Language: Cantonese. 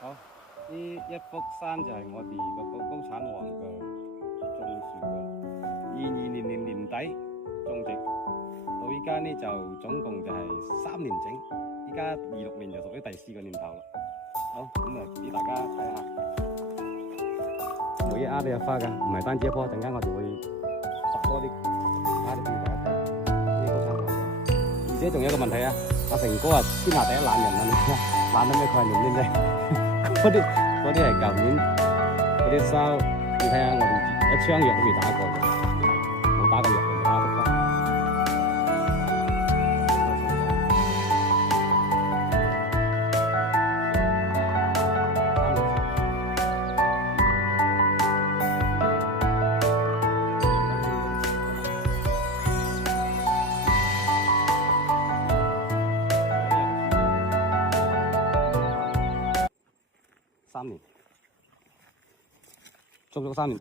好，呢一幅山就係我哋個高產王嘅種樹嘅22年底種植，到依家呢就總共就係3年整，依家26年就屬於第4個年頭啦。好，咁啊俾大家睇下，每一丫都有花㗎，唔係單止一棵，陣間我哋會摘多啲花俾大家睇。呢高產王嘅，而且仲有一個問題啊，阿成哥啊天下第一懶人啊，你懶到咩概念先啫？嗰啲係舊年嗰啲收，你睇下我哋一槍藥都未打過嘅，冇打過藥，冇打過花。3年，足足3年。